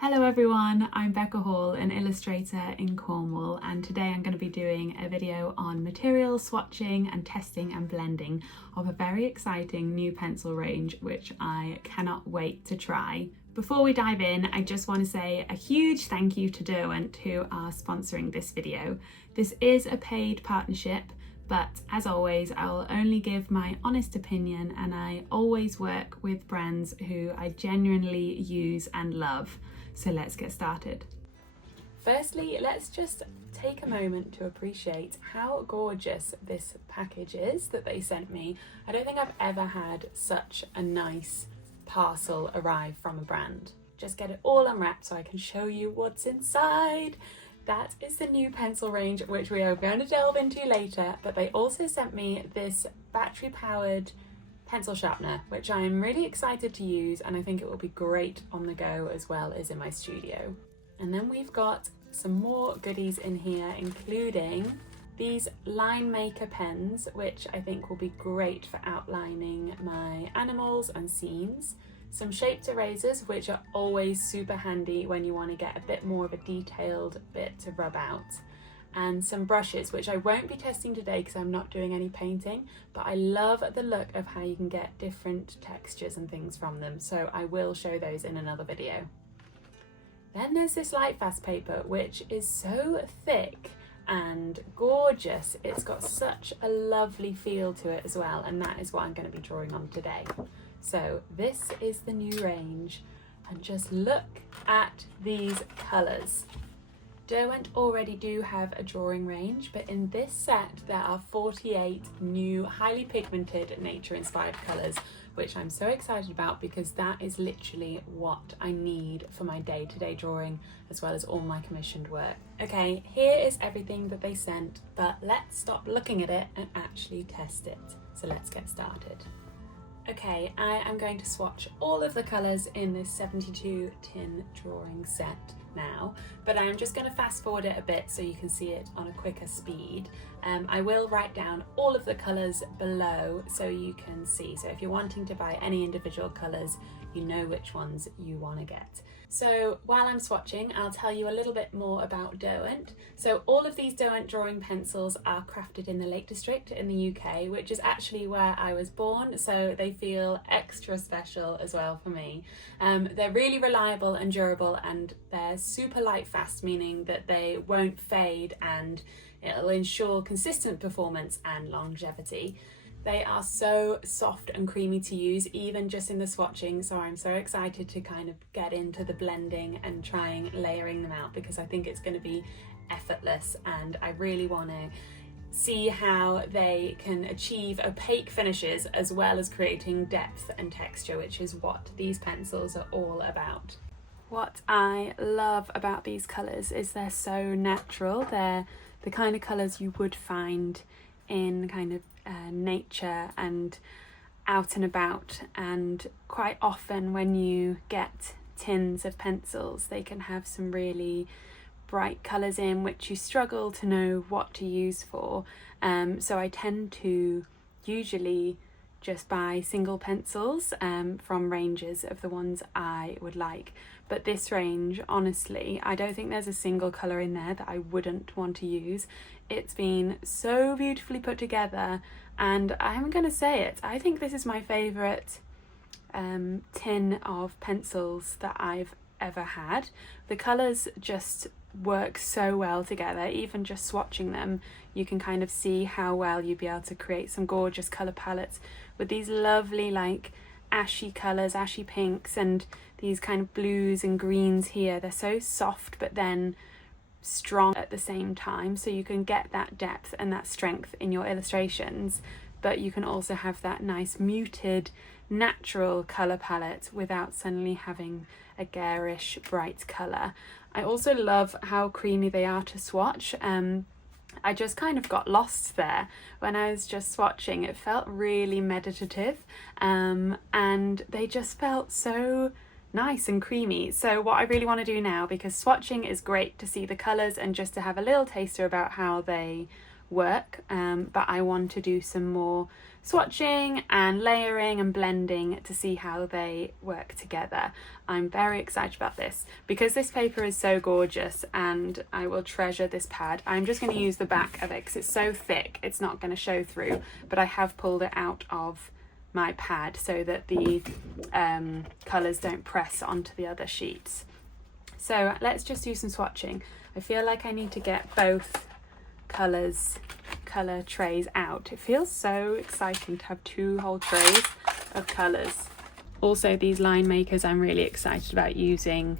Hello everyone, I'm Becca Hall, an illustrator in Cornwall, and today I'm going to be doing a video on material swatching and testing and blending of a very exciting new pencil range which I cannot wait to try. Before we dive in, I just want to say a huge thank you to Derwent who are sponsoring this video. This is a paid partnership, but as always, I'll only give my honest opinion, and I always work with brands who I genuinely use and love. So let's get started. Firstly, let's just take a moment to appreciate how gorgeous this package is that they sent me. I don't think I've ever had such a nice parcel arrive from a brand. Just get it all unwrapped so I can show you what's inside. That is the new pencil range, which we are going to delve into later, but they also sent me this battery-powered pencil sharpener, which I'm really excited to use, and I think it will be great on the go as well as in my studio. And then we've got some more goodies in here, including these line maker pens, which I think will be great for outlining my animals and scenes. Some shaped erasers, which are always super handy when you want to get a bit more of a detailed bit to rub out. And some brushes, which I won't be testing today because I'm not doing any painting, but I love the look of how you can get different textures and things from them, so I will show those in another video. Then there's this light fast paper, which is so thick and gorgeous. It's got such a lovely feel to it as well, and that is what I'm going to be drawing on today. So this is the new range, and just look at these colours. Derwent already do have a drawing range, but in this set there are 48 new highly pigmented nature-inspired colours, which I'm so excited about because that is literally what I need for my day-to-day drawing as well as all my commissioned work. Okay, here is everything that they sent, but let's stop looking at it and actually test it. So let's get started. Okay, I am going to swatch all of the colours in this 72 tin drawing set now, but I'm just going to fast forward it a bit so you can see it on a quicker speed. I will write down all of the colours below so you can see. So if you're wanting to buy any individual colours, you know which ones you want to get. So while I'm swatching, I'll tell you a little bit more about Derwent. So all of these Derwent drawing pencils are crafted in the Lake District in the UK, which is actually where I was born, so they feel extra special as well for me. They're really reliable and durable, and they're super light fast, meaning that they won't fade and it'll ensure consistent performance and longevity. They are so soft and creamy to use, even just in the swatching, so I'm so excited to kind of get into the blending and trying layering them out because I think it's going to be effortless, and I really want to see how they can achieve opaque finishes as well as creating depth and texture, which is what these pencils are all about. What I love about these colours is they're so natural. They're the kind of colours you would find in kind of nature and out and about, and quite often when you get tins of pencils they can have some really bright colours in which you struggle to know what to use for, so I tend to usually just buy single pencils from ranges of the ones I would like. But this range, honestly, I don't think there's a single colour in there that I wouldn't want to use. It's been so beautifully put together, and I'm going to say it, I think this is my favourite tin of pencils that I've ever had. The colours just work so well together. Even just swatching them, you can kind of see how well you'd be able to create some gorgeous colour palettes with these lovely like ashy colours, ashy pinks, and these kind of blues and greens here. They're so soft but then strong at the same time, so you can get that depth and that strength in your illustrations, but you can also have that nice muted natural colour palette without suddenly having a garish bright colour. I also love how creamy they are to swatch. I just kind of got lost there when I was just swatching. It felt really meditative, and they just felt so nice and creamy. So what I really want to do now, because swatching is great to see the colours and just to have a little taster about how they work, but I want to do some more swatching and layering and blending to see how they work together. I'm very excited about this because this paper is so gorgeous and I will treasure this pad. I'm just going to use the back of it because it's so thick it's not going to show through, but I have pulled it out of my pad so that the colours don't press onto the other sheets. So let's just do some swatching. I feel like I need to get both colour trays out. It feels so exciting to have 2 whole trays of colours. Also, these line makers I'm really excited about using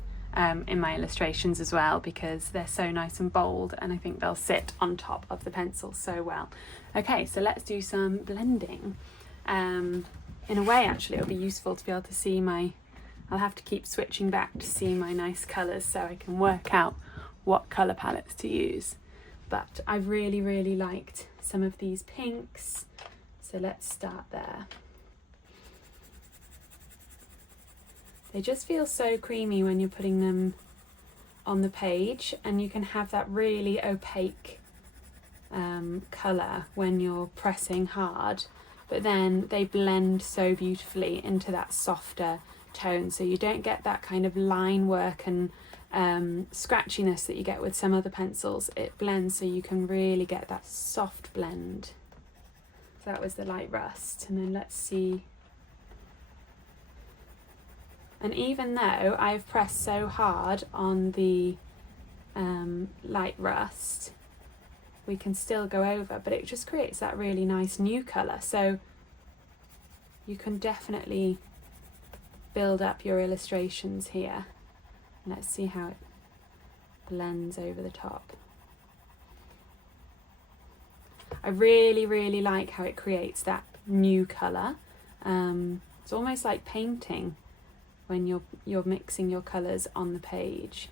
in my illustrations as well because they're so nice and bold and I think they'll sit on top of the pencil so well. Okay, so let's do some blending. In a way, actually, it'll be useful to be able to see I'll have to keep switching back to see my nice colours so I can work out what colour palettes to use. But I've really liked some of these pinks, so let's start there. They just feel so creamy when you're putting them on the page, and you can have that really opaque colour when you're pressing hard, but then they blend so beautifully into that softer tone, so you don't get that kind of line work and scratchiness that you get with some other pencils. It blends so you can really get that soft blend. So that was the light rust, and then let's see. And even though I've pressed so hard on the light rust, we can still go over, but it just creates that really nice new colour. So you can definitely build up your illustrations here. Let's see how it blends over the top. I really like how it creates that new colour. It's almost like painting when you're mixing your colours on the page.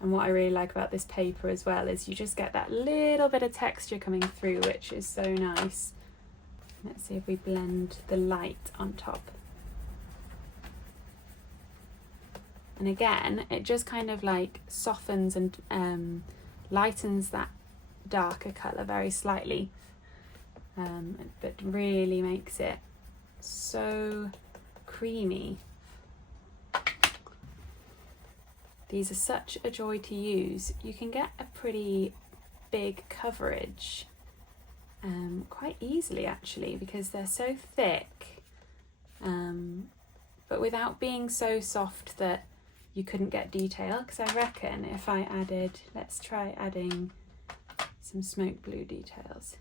And what I really like about this paper as well is you just get that little bit of texture coming through, which is so nice. Let's see if we blend the light on top. And again, it just kind of like softens and lightens that darker colour very slightly, but really makes it so creamy. These are such a joy to use. You can get a pretty big coverage quite easily actually because they're so thick, but without being so soft that you couldn't get detail, because I reckon if I added, let's try adding some smoke blue details.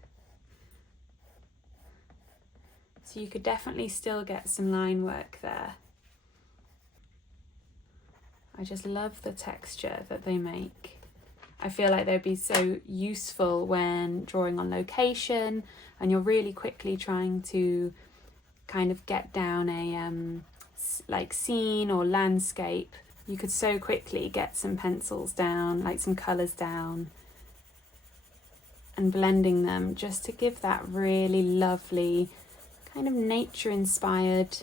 So you could definitely still get some line work there. I just love the texture that they make. I feel like they'd be so useful when drawing on location and you're really quickly trying to kind of get down a like scene or landscape. You could so quickly get some pencils down, like some colours down, and blending them just to give that really lovely kind of nature-inspired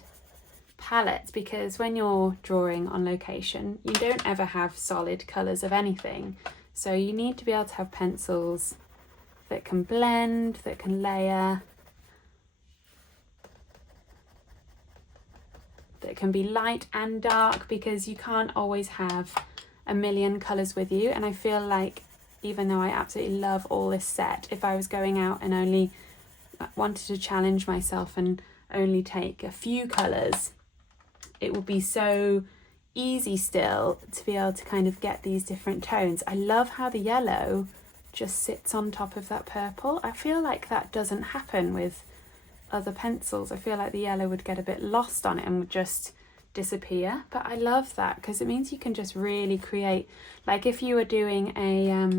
palette, because when you're drawing on location, you don't ever have solid colours of anything. So you need to be able to have pencils that can blend, that can layer, that can be light and dark, because you can't always have a million colours with you. And I feel like even though I absolutely love all this set, if I was going out and only wanted to challenge myself and only take a few colours, it would be so easy still to be able to kind of get these different tones. I love how the yellow just sits on top of that purple. I feel like that doesn't happen with other pencils. I feel like the yellow would get a bit lost on it and would just disappear, but I love that because it means you can just really create, like if you were doing a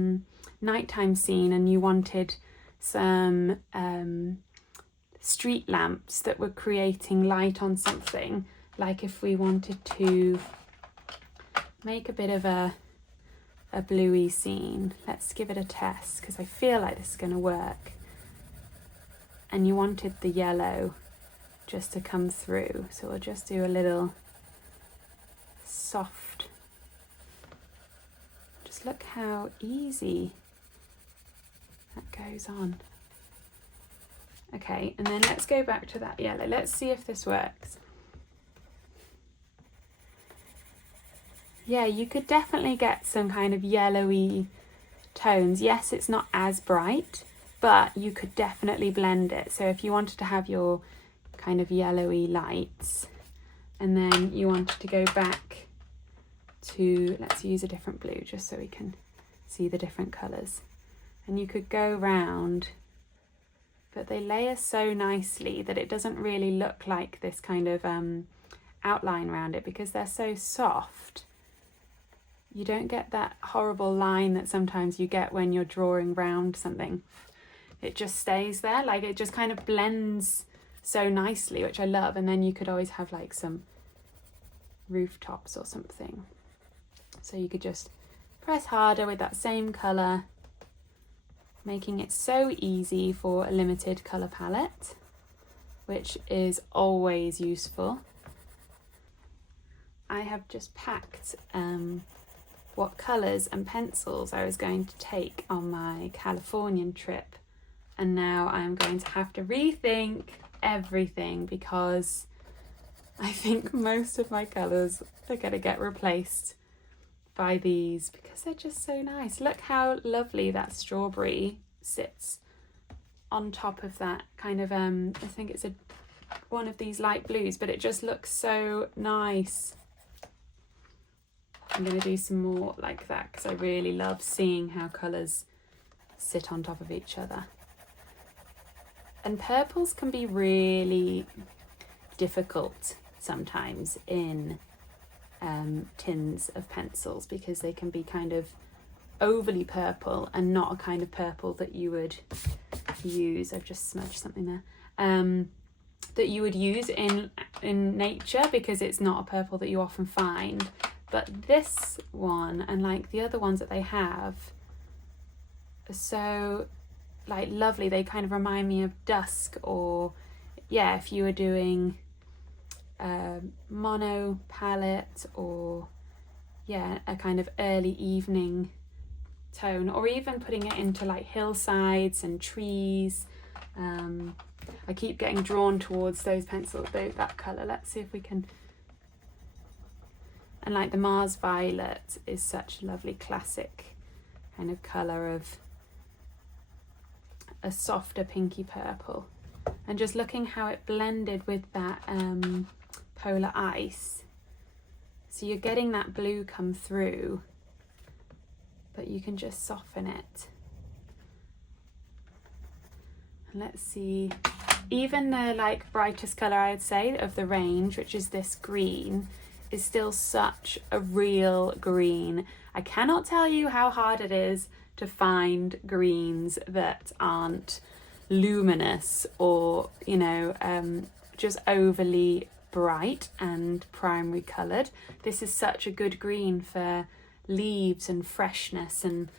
nighttime scene and you wanted some street lamps that were creating light on something, like if we wanted to make a bit of a bluey scene, let's give it a test because I feel like this is going to work, and you wanted the yellow just to come through, so we'll just do a little soft, just just look how easy that goes on. Okay, and then let's go back to that yellow. Let's see if this works. Yeah, you could definitely get some kind of yellowy tones. Yes, it's not as bright, but you could definitely blend it. So if you wanted to have your kind of yellowy lights, and then you wanted to go back to, let's use a different blue just so we can see the different colours. And you could go round, but they layer so nicely that it doesn't really look like this kind of outline around it, because they're so soft. You don't get that horrible line that sometimes you get when you're drawing round something. It just stays there, like it just kind of blends so nicely, which I love. And then you could always have like some rooftops or something. So you could just press harder with that same colour, making it so easy for a limited colour palette, which is always useful. I have just packed what colours and pencils I was going to take on my Californian trip, and now I'm going to have to rethink everything, because I think most of my colours are going to get replaced by these, because they're just so nice. Look how lovely that strawberry sits on top of that kind of I think it's one of these light blues, but it just looks so nice. I'm going to do some more like that, because I really love seeing how colours sit on top of each other. And purples can be really difficult sometimes in tins of pencils, because they can be kind of overly purple and not a kind of purple that you would use. I've just smudged something there. That you would use in nature, because it's not a purple that you often find. But this one, and like the other ones that they have, are so like lovely. They kind of remind me of dusk, or yeah, if you were doing mono palette, or yeah, a kind of early evening tone, or even putting it into like hillsides and trees. I keep getting drawn towards those pencils, that colour. Let's see if we can. And like the Mars Violet is such a lovely classic kind of colour of a softer pinky purple. And just looking how it blended with that polar ice. So you're getting that blue come through, but you can just soften it. And let's see, even the like brightest colour I would say of the range, which is this green, is still such a real green. I cannot tell you how hard it is to find greens that aren't luminous or, you know, just overly bright and primary coloured. This is such a good green for leaves and freshness, and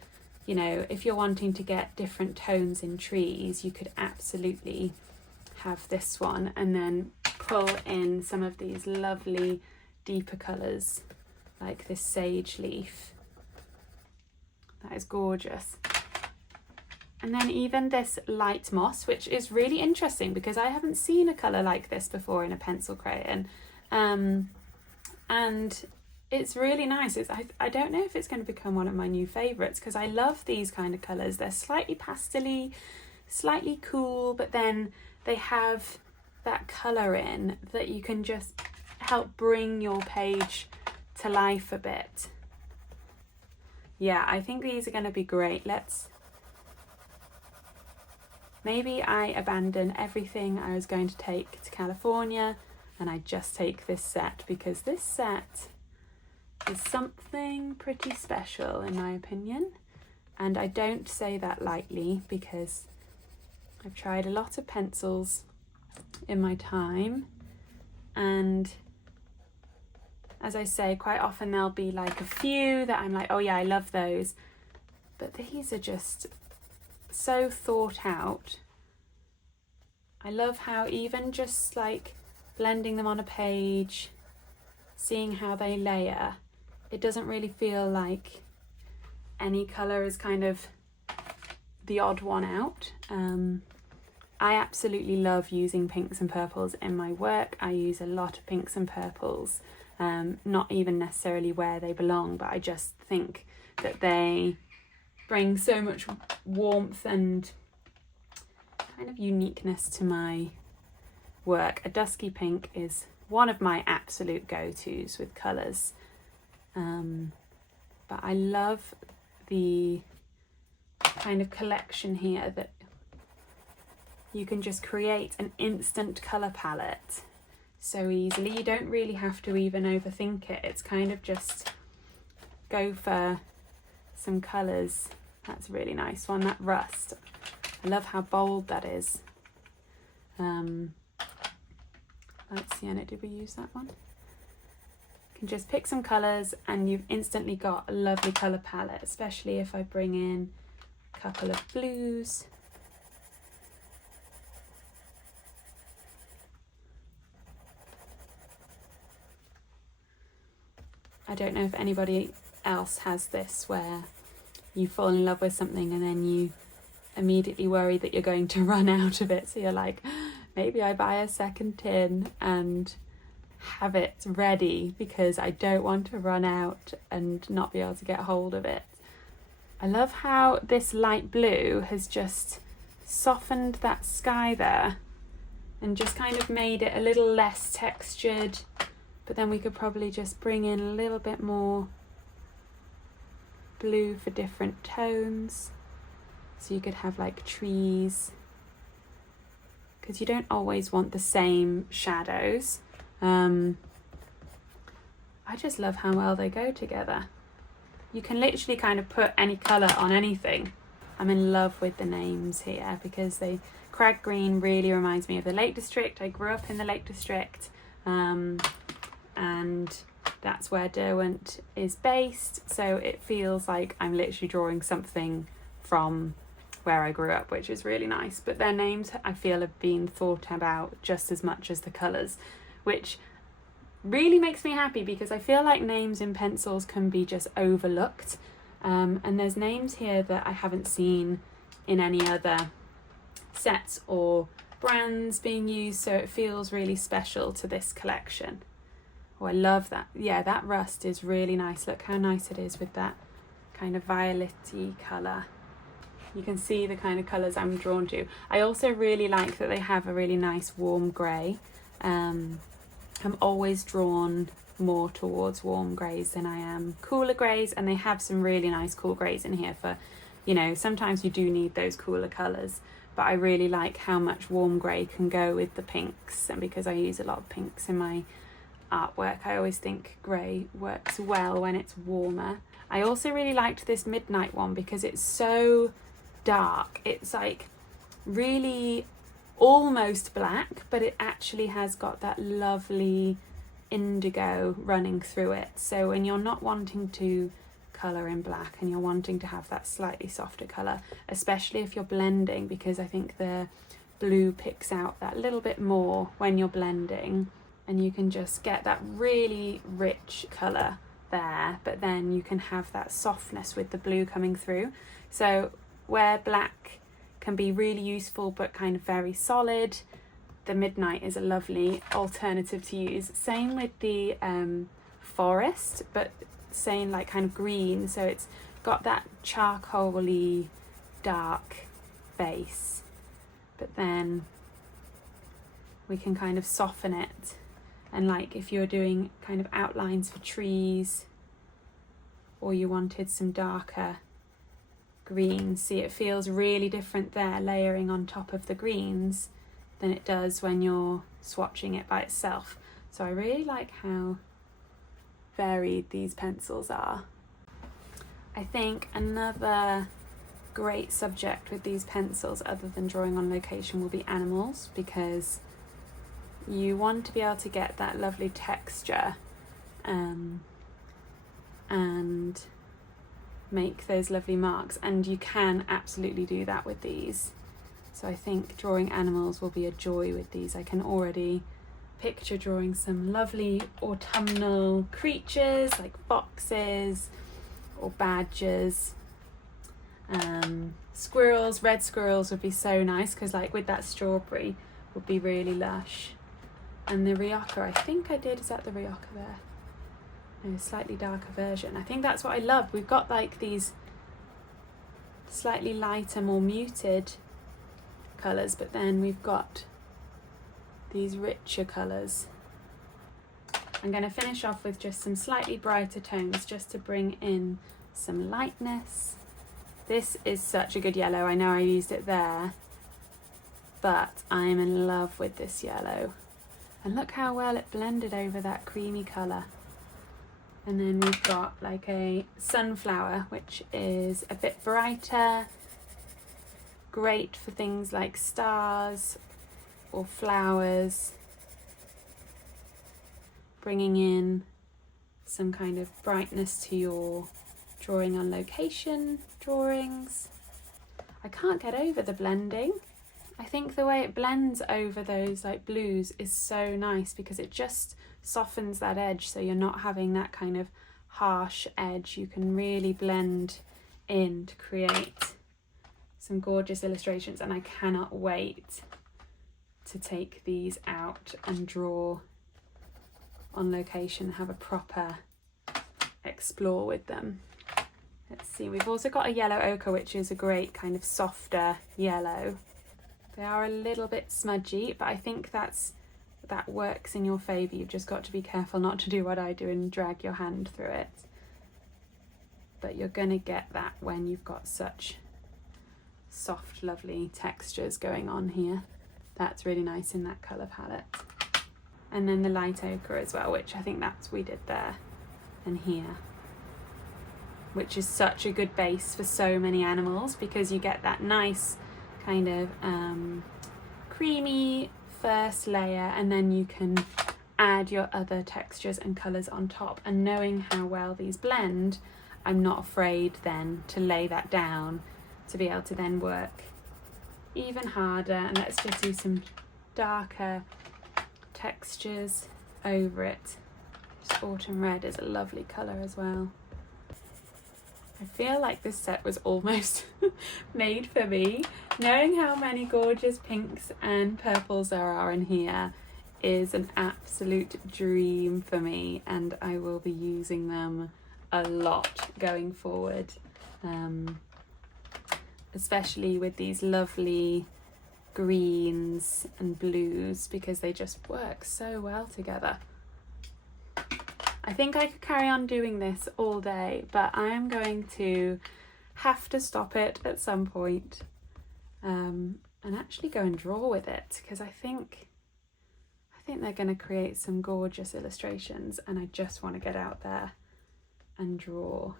you know, if you're wanting to get different tones in trees, you could absolutely have this one, and then pull in some of these lovely deeper colours like this sage leaf. That is gorgeous. And then even this light moss, which is really interesting because I haven't seen a colour like this before in a pencil crayon, and it's really nice. I don't know if it's going to become one of my new favourites, because I love these kind of colours. They're slightly pastel-y, slightly cool, but then they have that colour in that you can just help bring your page to life a bit. Yeah, I think these are going to be great. Maybe I abandon everything I was going to take to California and I just take this set, because this set is something pretty special in my opinion. And I don't say that lightly, because I've tried a lot of pencils in my time, and as I say, quite often there'll be like a few that I'm like, oh yeah, I love those, but these are just so thought out. I love how even just like blending them on a page, seeing how they layer, it doesn't really feel like any colour is kind of the odd one out. I absolutely love using pinks and purples in my work. I use a lot of pinks and purples, not even necessarily where they belong, but I just think that they bring so much warmth and kind of uniqueness to my work. A dusky pink is one of my absolute go-tos with colours, but I love the kind of collection here that you can just create an instant colour palette so easily. You don't really have to even overthink it. It's kind of just go for some colours. That's a really nice one, that rust. I love how bold that is. Light sienna, did we use that one? You can just pick some colours and you've instantly got a lovely colour palette, especially if I bring in a couple of blues. I don't know if anybody else has this where you fall in love with something and then you immediately worry that you're going to run out of it. So you're like, maybe I buy a second tin and have it ready because I don't want to run out and not be able to get hold of it. I love how this light blue has just softened that sky there and just kind of made it a little less textured. But then we could probably just bring in a little bit more blue for different tones. So you could have like trees, because you don't always want the same shadows. I just love how well they go together. You can literally kind of put any colour on anything. I'm in love with the names here because Crag Green really reminds me of the Lake District. I grew up in the Lake District. And that's where Derwent is based, so it feels like I'm literally drawing something from where I grew up, which is really nice. But their names, I feel, have been thought about just as much as the colours, which really makes me happy because I feel like names in pencils can be just overlooked, and there's names here that I haven't seen in any other sets or brands being used, so it feels really special to this collection. Oh, I love that. Yeah, that rust is really nice. Look how nice it is with that kind of violet-y colour. You can see the kind of colours I'm drawn to. I also really like that they have a really nice warm grey. I'm always drawn more towards warm greys than I am cooler greys, and they have some really nice cool greys in here for, you know, sometimes you do need those cooler colours, but I really like how much warm grey can go with the pinks, and because I use a lot of pinks in my artwork, I always think grey works well when it's warmer. I also really liked this midnight one because it's so dark. It's like really almost black, but it actually has got that lovely indigo running through it. So when you're not wanting to colour in black and you're wanting to have that slightly softer colour, especially if you're blending, because I think the blue picks out that little bit more when you're blending, and you can just get that really rich colour there, but then you can have that softness with the blue coming through. So where black can be really useful but kind of very solid, the midnight is a lovely alternative to use. Same with the forest, but saying like kind of green, so it's got that charcoaly dark base, but then we can kind of soften it. And like if you're doing kind of outlines for trees, or you wanted some darker greens, see, it feels really different there layering on top of the greens than it does when you're swatching it by itself. So I really like how varied these pencils are. I think another great subject with these pencils, other than drawing on location, will be animals, because you want to be able to get that lovely texture and make those lovely marks, and you can absolutely do that with these. So I think drawing animals will be a joy with these. I can already picture drawing some lovely autumnal creatures like foxes or badgers, Squirrels, red squirrels would be so nice because like with that strawberry would be really lush. And the Rioja, I think I did, is that the Rioja there? No, slightly darker version. I think that's what I love. We've got like these slightly lighter, more muted colours, but then we've got these richer colours. I'm going to finish off with just some slightly brighter tones just to bring in some lightness. This is such a good yellow. I know I used it there, but I'm in love with this yellow. And look how well it blended over that creamy colour. And then we've got like a sunflower, which is a bit brighter, great for things like stars or flowers, bringing in some kind of brightness to your drawing on location drawings. I can't get over the blending. I think the way it blends over those like blues is so nice because it just softens that edge, so you're not having that kind of harsh edge. You can really blend in to create some gorgeous illustrations, and I cannot wait to take these out and draw on location, have a proper explore with them. Let's see, we've also got a yellow ochre, which is a great kind of softer yellow. They are a little bit smudgy, but I think that works in your favour. You've just got to be careful not to do what I do and drag your hand through it. But you're going to get that when you've got such soft, lovely textures going on here. That's really nice in that colour palette. And then the light ochre as well, which I think that's we did there and here, which is such a good base for so many animals because you get that nice kind of creamy first layer, and then you can add your other textures and colours on top. And knowing how well these blend, I'm not afraid then to lay that down to be able to then work even harder. And let's just do some darker textures over it. Just autumn red is a lovely colour as well. I feel like this set was almost made for me. Knowing how many gorgeous pinks and purples there are in here is an absolute dream for me, and I will be using them a lot going forward, especially with these lovely greens and blues because they just work so well together. I think I could carry on doing this all day, but I am going to have to stop it at some point, and actually go and draw with it, because I think they're going to create some gorgeous illustrations, and I just want to get out there and draw.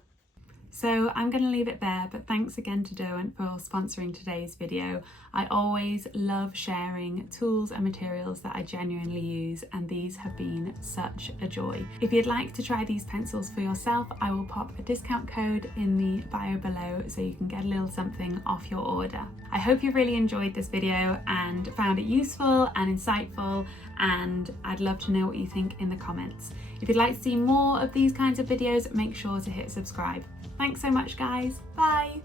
So I'm going to leave it there, but thanks again to Derwent for sponsoring today's video. I always love sharing tools and materials that I genuinely use, and these have been such a joy. If you'd like to try these pencils for yourself, I will pop a discount code in the bio below so you can get a little something off your order. I hope you really enjoyed this video and found it useful and insightful, and I'd love to know what you think in the comments. If you'd like to see more of these kinds of videos, make sure to hit subscribe. Thanks so much, guys. Bye.